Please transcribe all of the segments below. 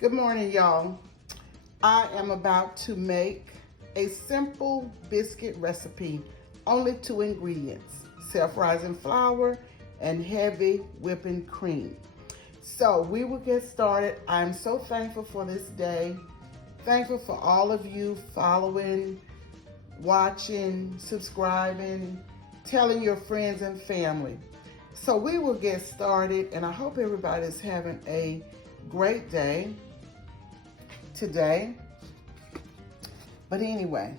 Good morning, y'all. I am about to make a simple biscuit recipe. Only 2 ingredients, self-rising flour and heavy whipping cream. So we will get started. I'm so thankful for this day. Thankful for all of you following, watching, subscribing, telling your friends and family. So we will get started, and I hope everybody's having a great day today. But anyway,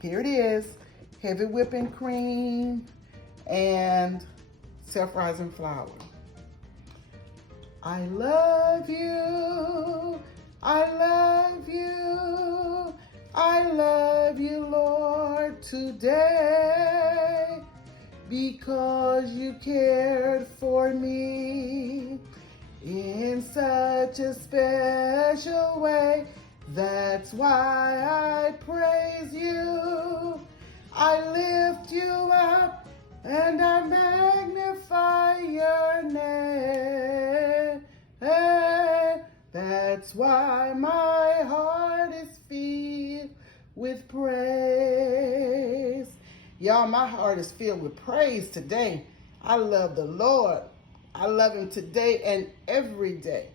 here it is, heavy whipping cream and self-rising flour. I love you, I love you, I love you, Lord, today, because you cared for me in such a special way. That's why I praise you. I lift you up and I magnify your name. That's why my heart is filled with praise. Y'all, my heart is filled with praise today. I love the Lord. I love him today and every day.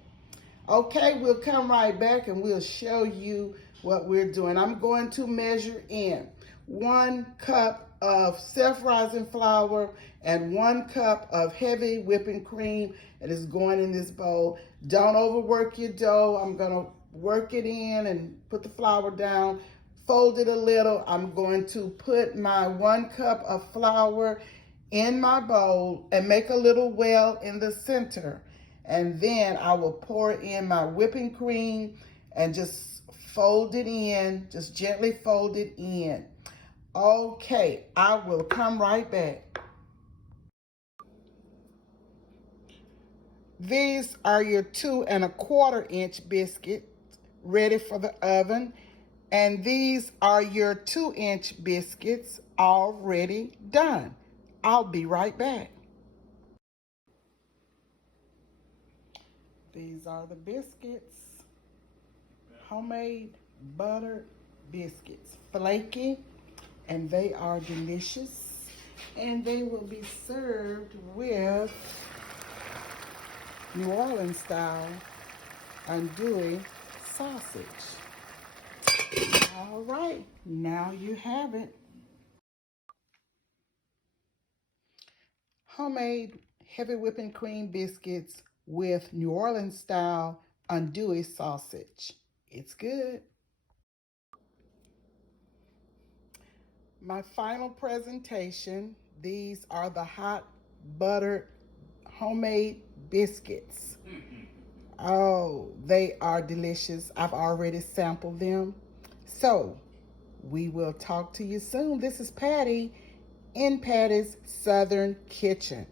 Okay, we'll come right back and we'll show you what we're doing. I'm going to measure in 1 cup of self-rising flour and 1 cup of heavy whipping cream. It is going in this bowl. Don't overwork your dough. I'm going to work it in and put the flour down, fold it a little. I'm going to put my 1 cup of flour in my bowl and make a little well in the center. And then I will pour in my whipping cream and just fold it in, just gently fold it in. Okay, I will come right back. These are your 2 1/4 inch biscuits ready for the oven. And these are your 2-inch biscuits already done. I'll be right back. These are the biscuits, homemade buttered biscuits, flaky, and they are delicious. And they will be served with New Orleans style andouille sausage. All right, now you have it. Homemade heavy whipping cream biscuits with New Orleans style andouille sausage. It's good. My final presentation, these are the hot buttered homemade biscuits. Oh, they are delicious. I've already sampled them. So we will talk to you soon. This is Patty in Patty's Southern Kitchen.